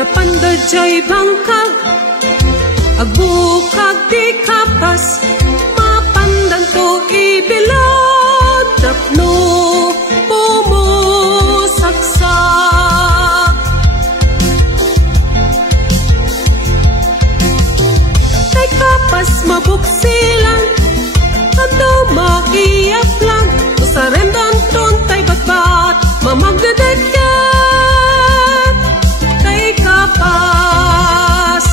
napandadjay bangkag agbukag di kapas mapandan to ibilad tapno pumusaksak tay kapas mabuksilan kando maiyak lang usarendang ton tay batbat mamagdadagkat tay kapas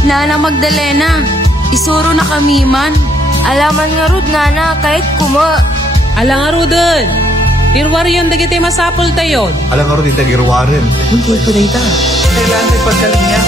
Nana Magdalena, isuro na kami man. Alaman nga rod nana, kahit kuma. Alang nga rodon, irwariyon dagiti masapol tayo. Alang nga rod itag irwarin. Muntuin ko na ita. Kailangan may pagkaling niya.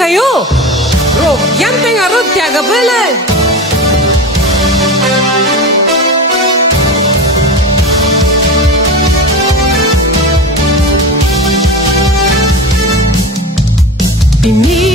Kayo, bro, yan tengarod tiaga belen. Ini